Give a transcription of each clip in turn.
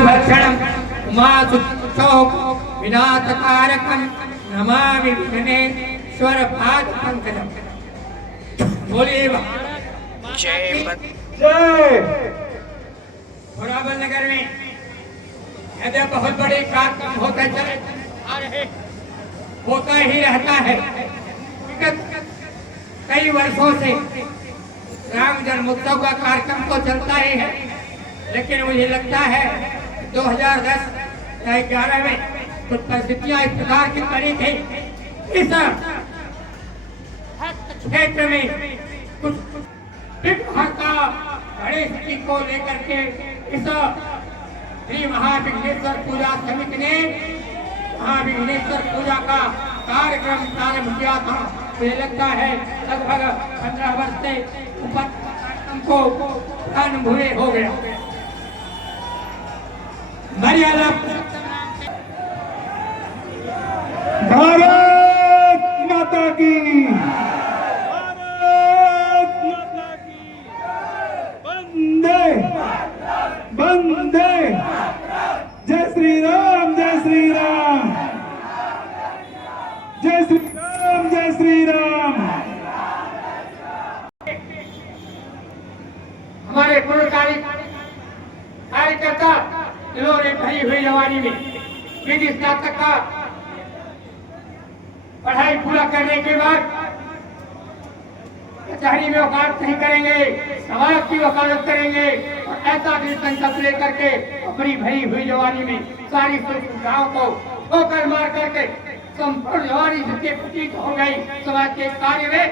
भक्षणं उमासुतौ विनाशकारकं नमामि विघ्नेश्वर पादपंकजं। बोलिए जय घोराबल नगर में यदि बहुत बड़े कार्यक्रम होता चले आ रहे होता ही रहता है। विगत कई वर्षों से राम जन्मोत्सव का कार्यक्रम तो चलता ही है, लेकिन मुझे लगता है 2010 या 11 में कुछ परिस्थितियां इस प्रकार की बनी थी। इस क्षेत्र में कुछ का गणेश जी को लेकर के इस श्री महाविघ्नेश्वर पूजा समिति ने महाविघ्नेश्वर पूजा का कार्यक्रम प्रारंभ किया था। मुझे लगता है लगभग 15 वर्ष से ऊपर को प्रारंभ हुए हो गया। मर्यादा भारत माता की, वंदे वंदे, जय श्री राम, जय श्री राम, जय श्री राम, जय श्री राम। हमारे पूर्वकारी कार्यकर्ता इन्होंने भरी हुई जवानी में विधि स्नातक का पढ़ाई पूरा करने के बाद कचहरी में वकालत नहीं करेंगे, समाज की वकालत करेंगे और ऐसा भी संकल्प लेकर के अपनी भरी हुई जवानी में सारी सुविधाओं को ठोकर मार करके संपूर्ण जवानी से प्रतीत हो गई। समाज के कार्य में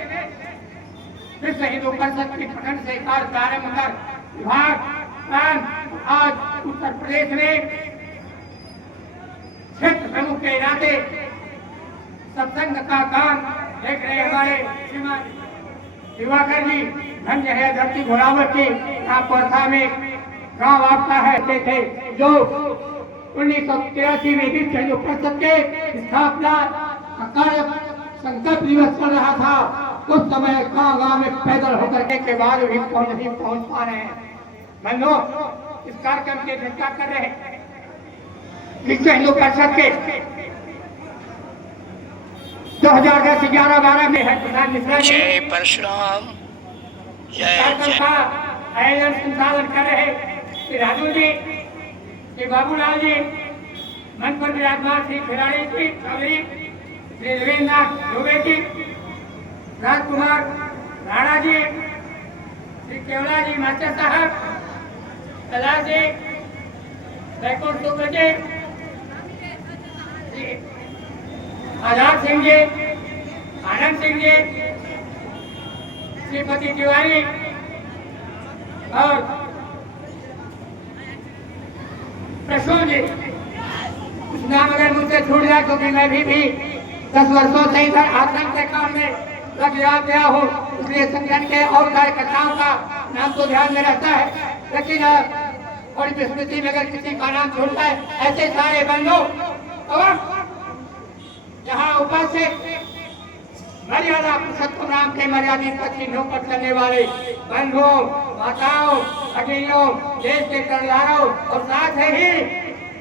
विश्व हिंदू परिषद की प्रखंड से कार्य प्रारंभ कर विभाग आज उत्तर प्रदेश में क्षेत्र प्रमुख के नाते सत्संग का काम देख रहे हमारे श्रीमान दिवाकर जी धन्य है धरती घोरावल की पोरथा में गांव आपका है थे जो 1983 में विश्व हिंदू परिषद के स्थापना संकल्प दिवस चल रहा था। उस समय गांव में पैदल होकर के बाद भी नहीं पहुंच पा रहे हैं। बंधु इस कार्यक्रम की चर्चा कर रहे हैं विश्व हिंदू परिषद के 2010, 11, 12 में है प्रधान मिश्रा जी जय परशुराम, कार्यक्रम का आयोजन संचालन कर रहे श्री राजू जी, श्री बाबूलाल जी, मंच पर विराजमान श्री खिलाड़ी जी चौधरी, श्री रविन्द्रनाथ दुबे जी, राजकुमार राणा जी, श्री केवला जी मास्टर साहब, कला जी, बैकुंठ शुक्ल जी, आजाद सिंह जी, आनंद सिंह जी, श्रीपति तिवारी और प्रसून जी। कुछ नाम अगर मुझसे छूट जाए क्योंकि मैं भी 10 वर्षों से इधर आश्रम के काम में लग गया हूँ, इसलिए संगठन के और कार्यकर्ताओं का नाम तो ध्यान में रहता है, लेकिन और स्मृति में अगर किसी का नाम छूटता है ऐसे सारे बंधु और यहाँ उपस्थित मर्यादा पुरुषोत्तम राम के मर्यादित चिन्हों पर चलने वाले बंधुओं, माताओं, भगिनियों, देश के कर्जदारों और साथ ही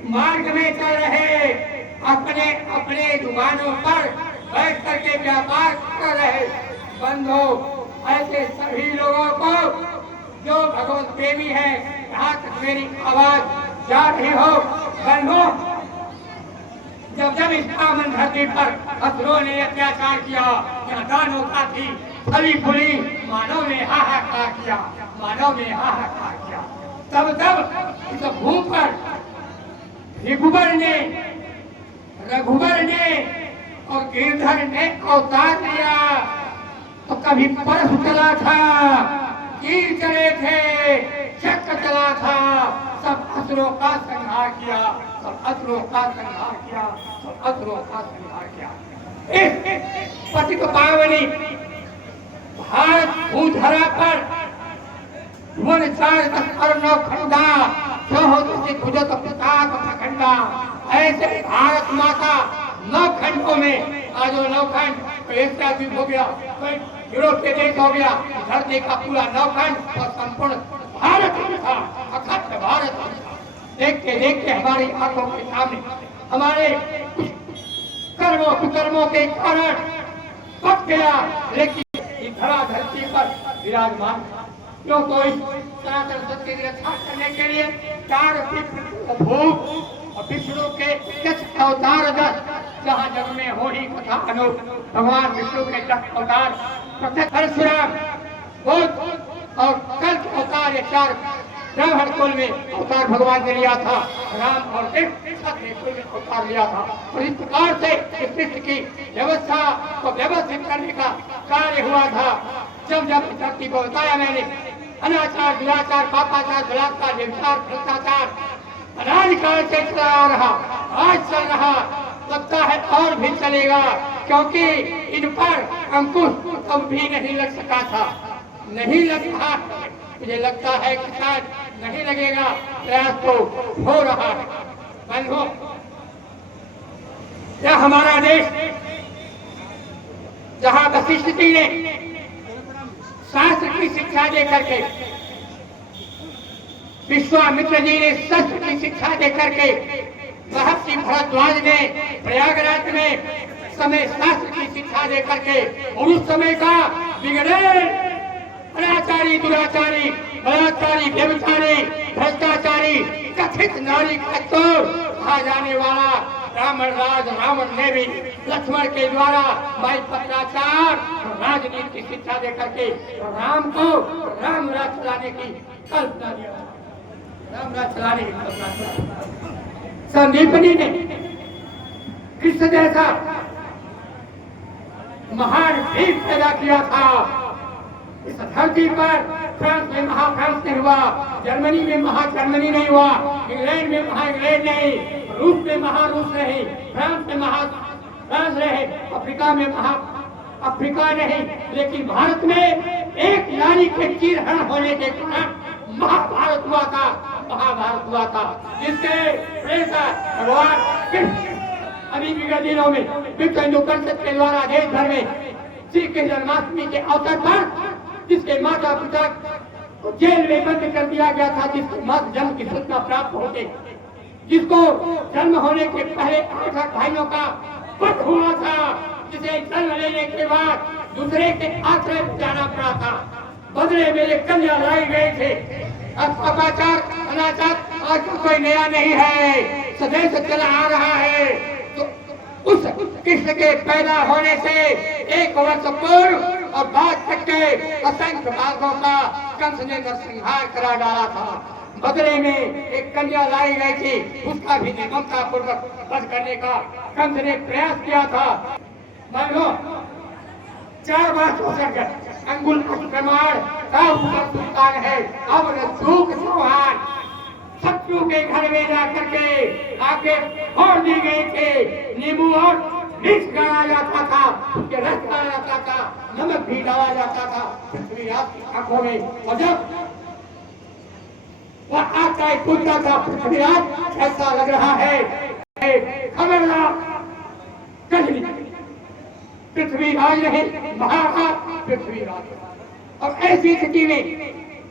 मार्ग में चल रहे अपने अपने दुकानों पर बैठ करके व्यापार कर रहे बंधुओं, ऐसे सभी लोगों को जो भगवत प्रेमी है, यहाँ तक मेरी आवाज जा रही हो बंधुओं, जब जब इस पावन धरती पर असुरों ने अत्याचार किया, यहाँ दानों का थी फली फूली, मानव ने हाहाकार किया, मानव ने हाहाकार किया, तब तब इस भूमि पर रघुबर ने और गिरधर ने अवतार लिया। तो कभी परस चला था, तीर चले थे, चक्र चला था, सब असुरों का संहार किया, सब असुरों का संहार किया, सब असुरों का संहार किया। इस पतित पावनी भारत भूधरा पर वन 4 खंडा खुजत प्रताप प्रखंडा, ऐसे भारत माता 9 खंडों में आज 9 खंड एशिया द्वीप हो गया, यूरोप के देश हो गया, धरती का पूरा 9 खंड और संपूर्ण भारत था, अखंड भारत था। देखते हमारी आंखों के सामने हमारे कर्मों कुकर्मों के कारण पक गया, लेकिन इस धरा धरती पर विराजमान क्यों? तो इस सनातन सत्य की रक्षा करने के लिए 4 भूप और विष्णु के अवतार 10 जहाँ जन्मे हो ही कथा अनूप, भगवान विष्णु के 10 अवतार प्रत्यक्ष परशुराम बुद्ध और कल के अवतार, ये 4 ब्राह्मण कुल में अवतार भगवान ने लिया था। राम और क्षत्रिय कुल में अवतार लिया था। और इस प्रकार से इस सृष्टि की व्यवस्था को व्यवस्थित करने का कार्य हुआ था। जब जब धरती को बताया मैंने, अनाचार, दुराचार, पापाचार, बलात्कार, व्यभिचार, भ्रष्टाचार अनादिकाल से चला आ रहा, आज चल रहा, लगता है और भी चलेगा, क्योंकि इन पर अंकुश कब भी नहीं लग सका था, नहीं लग रहा। मुझे लगता है कि शायद नहीं लगेगा, प्रयास तो हो रहा है। बंधुओं, यह हमारा देश जहाँ वशिष्ठ जी ने शास्त्र की शिक्षा दे करके, विश्वामित्र जी ने शस्त्र की शिक्षा दे करके, महर्षि भरद्वाज ने प्रयागराज में समय शास्त्र की शिक्षा दे करके, और उस समय का बिगड़े अनाचारी, दुराचारी, बलात्कारी, व्यभिचारी, भ्रष्टाचारी, कथित नारी का चोर कहा जाने वाला रावण राज, रावण ने भी लक्ष्मण के द्वारा भाई पत्राचार राजनीति की शिक्षा दे करके राम को राम राज चलाने की कल्पना दिया, राम राज चलाने की कल्पना। संदीपनी ने कृष्ण जैसा महान भीम पैदा किया था। इस धरती पर फ्रांस में महाफ्रांस नहीं हुआ, जर्मनी में महाजर्मनी नहीं हुआ, इंग्लैंड में महाइंग्लैंड नहीं, रूस में महारूस नहीं, फ्रांस में महाफ्रांस रहे, अफ्रीका में महाअफ्रीका नहीं, लेकिन भारत में एक नारी के चीरहरण होने के कारण महाभारत हुआ था, महाभारत हुआ था, जिसके प्रेषक भगवान कृष्ण अभी विगत दिनों में विश्व हिंदू परिषद के द्वारा देश भर में श्री कृष्ण जन्माष्टमी के अवसर पर जिसके माता पिता को जेल में बंद कर दिया गया था, जिसके माता जन्म की सूचना प्राप्त होते, जिसको जन्म होने के पहले 8 भाइयों का पट हुआ था, जिसे जन्म लेने के बाद दूसरे के आश्रय में जाना पड़ा था, बदले मेरे कन्या लाई गए थे। अब पापाचार, अनाचार आज कोई नया नहीं है, सदैव से चला आ रहा है। तो उस कृष्ण के पैदा होने से 1 वर्ष पूर्व और बाद तक के असंख्य बाघों का कंस ने नरसंहार करा डाला था। बदले में एक कन्या लाई गई थी, उसका भी निर्ममता पूर्वक वध करने का कंस ने प्रयास किया था। मान लो 4 बार होकर अंगुल प्रमाण का ऊपर सुल्तान है। अब सूख चौहान शत्रु के घर में जाकर के आके फोड़ दी गई थे, नींबू और मिर्च डाला जाता था, उसके रस डाला जाता था, नमक भी डाला जाता था पृथ्वीराज की आंखों में। और जब वह आता है पूछता था, पृथ्वीराज ऐसा लग रहा है, खबरदार कहीं पृथ्वीराज नहीं, महाराज पृथ्वीराज। और ऐसी स्थिति में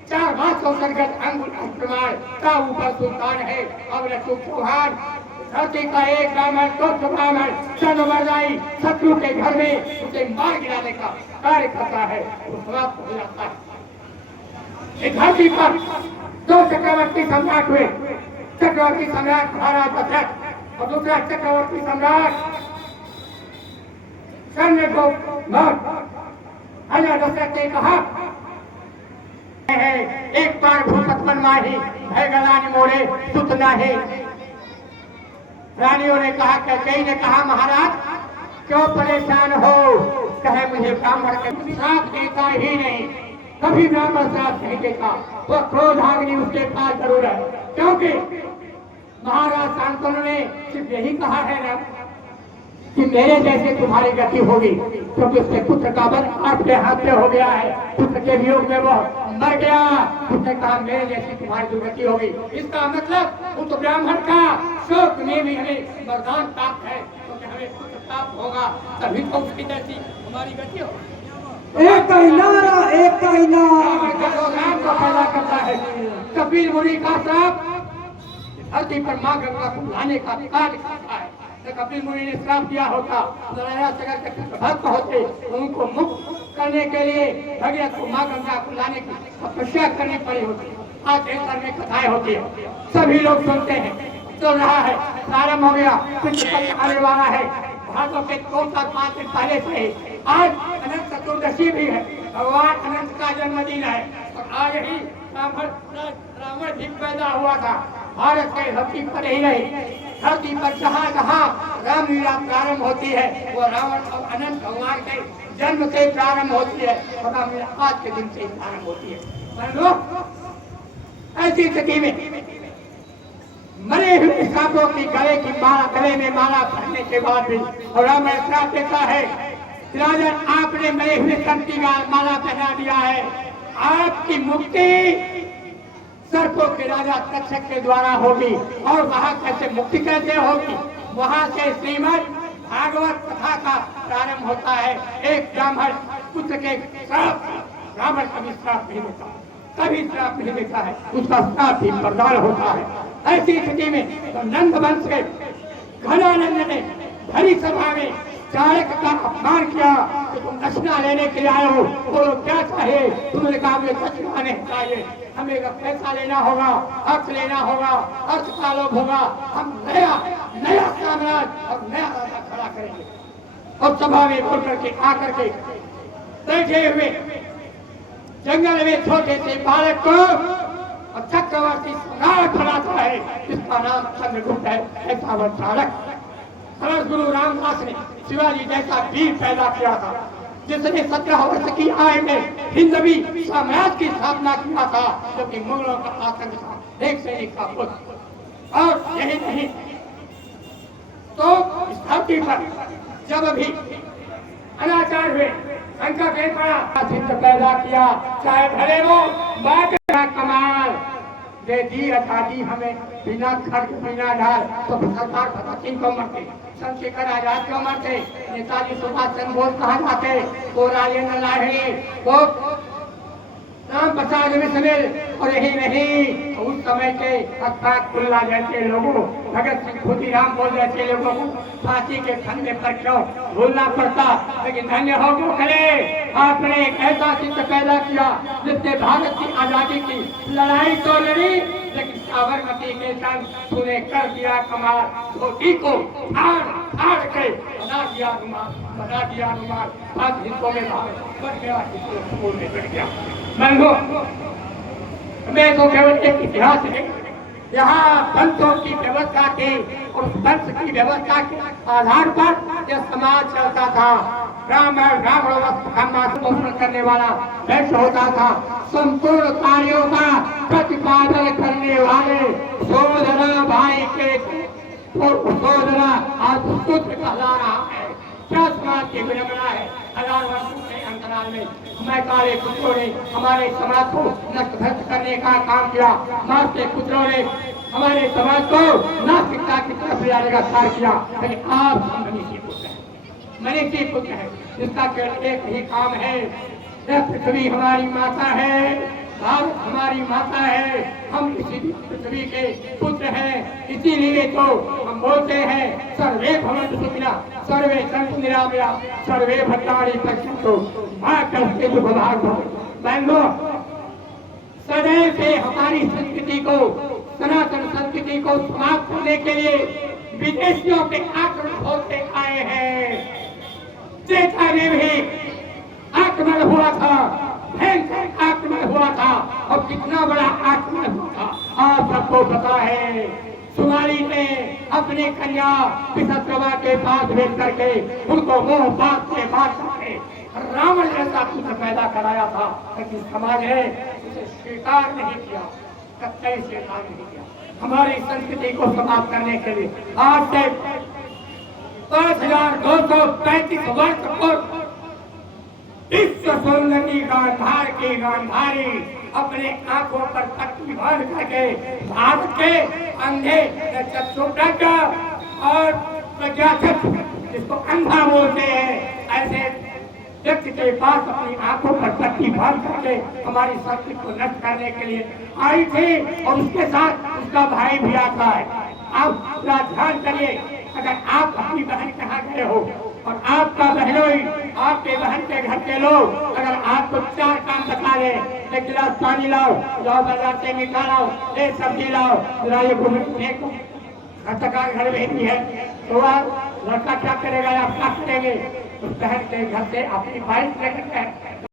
4 बार संगत अंगुल प्रमाण का ऊपर सुल्तान है। अब रसूख चौहान धरती का एक ब्राह्मण, 2 ब्राह्मण सर्वमर्दाई शत्रु के घर में उसे मार गिराने का कार्य करता है, वो समाप्त हो जाता है। इस धरती पर 2 चक्रवर्ती सम्राट हुए, चक्रवर्ती सम्राट महाराज दशरथ और दूसरा चक्रवर्ती सम्राट दशरथ ने कहा एक बार भूपत बनवाही भय गलानी मोरे सुत नाही। रानियों ने कहा, कैकेयी ने कहा, महाराज क्यों परेशान हो? कहे मुझे ब्राह्मण के श्राप देता ही नहीं, कभी ब्राह्मण श्राप नहीं देता। वो क्रोधाग्नि उसके पास जरूर है, क्योंकि महाराज शांतनु ने सिर्फ यही कहा है ना कि मेरे जैसे तुम्हारी गति होगी, क्योंकि उसके पुत्र का बल आपके हाथ में हो गया है, पुत्र के वियोग में वो मर गया। उसने कहा मेरे जैसी तुम्हारी दुर्गति होगी। इसका मतलब उस ब्राह्मण का शोक में भी हमें वरदान प्राप्त है, क्योंकि हमें पुत्र प्राप्त होगा, तभी तो उसकी जैसी हमारी गति होगी। एक का नारा, एक का नारा राम को पैदा करता है। कपिल मुनि का श्राप धरती पर माँ गंगा को लाने का कार्य करता है। कपिल मुनि ने श्राप दिया होता, नारायण सागर के भक्त होते, उनको मुक्त करने के लिए भगीरथ को माँ गंगा को लाने की तपस्या करनी पड़ी होती। आज देश में कथाएं होती है, सभी लोग सुनते हैं, चल रहा है, प्रारंभ हो गया, कुछ आने वाला है। भारतों के 4-5 दिन पहले से आज अनंत चतुर्दशी भी है, भगवान अनंत का जन्मदिन है और आज ही रावण भी पैदा हुआ था। भारत के धरती पर ही नहीं, धरती पर जहाँ जहाँ रामलीला प्रारंभ होती है वो रावण और अनंत भगवान के जन्म से प्रारंभ होती है और रामलीला आज के दिन से प्रारंभ होती है। ऐसी स्थिति में मरे हुए सांपों की गले में माला पहनने के बाद भी और रावण श्राप देता है, राजन आपने मरे हुए संत की माला पहना दिया है, आपकी मुक्ति सर्पों के राजा तक्षक के द्वारा होगी। और वहां कैसे मुक्ति कैसे होगी? वहां से श्रीमद् भागवत कथा का प्रारंभ होता है। एक ब्राह्मण पुत्र के श्राप, रावण कभी श्राप नहीं देता, कभी श्राप नहीं देता है, उसका श्राप ही वरदान होता है। ऐसी स्थिति में तो नंद वंश के घनानंद ने भरी सभा में चाणक्य का अपमान किया कि तुम दक्षिणा लेने के लिए आए हो, बोलो क्या चाहिए? तुमने कहा मुझे दक्षिणा नहीं चाहिए, हमें पैसा लेना होगा, अर्थ लेना होगा, अर्थ का लोभ होगा, हम नया साम्राज्य और नया राजा खड़ा करेंगे। और सभा में बोल करके आकर के बैठे हुए जंगल में छोटे से बालक को और चक्रवर्ती सम्राट बनाता है, जिसका नाम चंद्रगुप्त है। ऐसा वह चाणक्य सरस गुरु रामदास ने शिवाजी जैसा वीर पैदा किया था, जिसने 17 वर्ष की आयु में हिंदवी साम्राज्य की स्थापना किया था, जो कि मुगलों का आतंक था, एक सैनिक का पुत्र। और यही नहीं तो इस धरती पर जब भी अनाचार हुए, अंका कहीं पड़ा, चित्र पैदा किया, चाहे भले वो बात कमाल दे दी आजादी हमें, बिना खर्च बिना ढाल, तो सरदार भगत सिंह को मरते, चंद्रशेखर आजाद को मरते, नेताजी सुभाष चंद्र बोस कहा जाते, वो राजेंद्र लाहिड़ी, वो राम प्रसाद मिश्र, और यही नहीं उस समय के अशफाकुल्लाह जैसे लोगों, भगत सिंह खुदीराम बोल जैसे लोगों को फांसी के फंदे पर क्यों भूलना पड़ता। लेकिन धन्य हो गोखले, आपने एक ऐसा चित्र पैदा किया जिसने भारत की आजादी की लड़ाई तो लड़ी, लेकिन साबरमती के संग तूने कर दिया कमाल, धोती को फाड़ के बना दिया रुमाल, 5 हिस्सों में बढ़ गया, हिस्सों में बढ़ गया। मैं तो केवल एक इतिहास है, यहाँ पंथों की व्यवस्था थी और वंश की व्यवस्था के आधार पर यह समाज चलता था। ब्राह्मण करने वाला वैश्य होता था, संपूर्ण कार्यों का प्रतिपादन करने वाले सोदरा भाई के सोदरा आज सूत्र कहला रहा है। क्या समाज की विडंबना है? 1000 वर्षों के अंतराल में मैकाले पुत्रों ने हमारे समाज को नष्ट भ्रष्ट करने का काम किया, मार्क्स के पुत्रों ने हमारे समाज को नास्तिकता की तरफ ले जाने का कार्य किया। लेकिन आप मनीषी पुत्र हैं, मनीषी पुत्र है, जिसका केवल एक ही काम है, यह पृथ्वी हमारी माता है, भारत हमारी माता है, हम इसी पृथ्वी के पुत्र हैं। इसीलिए तो हम बोलते हैं सर्वे भवन्तु सुखिनः, सर्वे सन्तु निरामयाः, सर्वे भद्राणि पश्यन्तु मा कश्चित् दुःखभाग् भवेत्। बहनों, सदैव से हमारी संस्कृति को, सनातन संस्कृति को समाप्त करने के लिए विदेशियों के आक्रमण होते आए हैं। चेता में भी आक्रमण हुआ था, भयंकर आक्रमण हुआ था, और कितना बड़ा आक्रमण हुआ था आप सबको पता है। सुमाली ने अपनी कन्या विशत्रवा के पास भेज करके उनको मुंह बात से मार करके रावण जैसा पुत्र पैदा कराया था, लेकिन समाज ने उसे स्वीकार नहीं किया, कतई स्वीकार नहीं किया। हमारी संस्कृति को समाप्त करने के लिए आज से 5235 वर्ष पूर्व विश्व सौंदर्य गांधार की गांधारी अपने आंखों पर पट्टी बांध करके भारत के अंधे चक्षुतज्ञ और प्रज्ञाचक्षु, जिसको अंधा बोलते हैं, ऐसे व्यक्ति के पास अपनी आंखों पर पट्टी बांध करके हमारी संस्कृति को नष्ट करने के लिए आई थी और उसके साथ उसका भाई भी आता है। आप पूरा ध्यान करिए, अगर आप अपनी बहन कहाँ गए हो और आपका बहनोई आपके बहन के घर के लोग अगर आपको 4 काम बता रहे, एक गिलास पानी लाओ, जाओ बाजार से मीठा लाओ, एक सब्जी लाओ, जरा ये घूमने को घर भेजी है, तो आप लड़का क्या करेगा, आप क्या करेंगे? उस बहन के घर से अपनी बाइक लेकर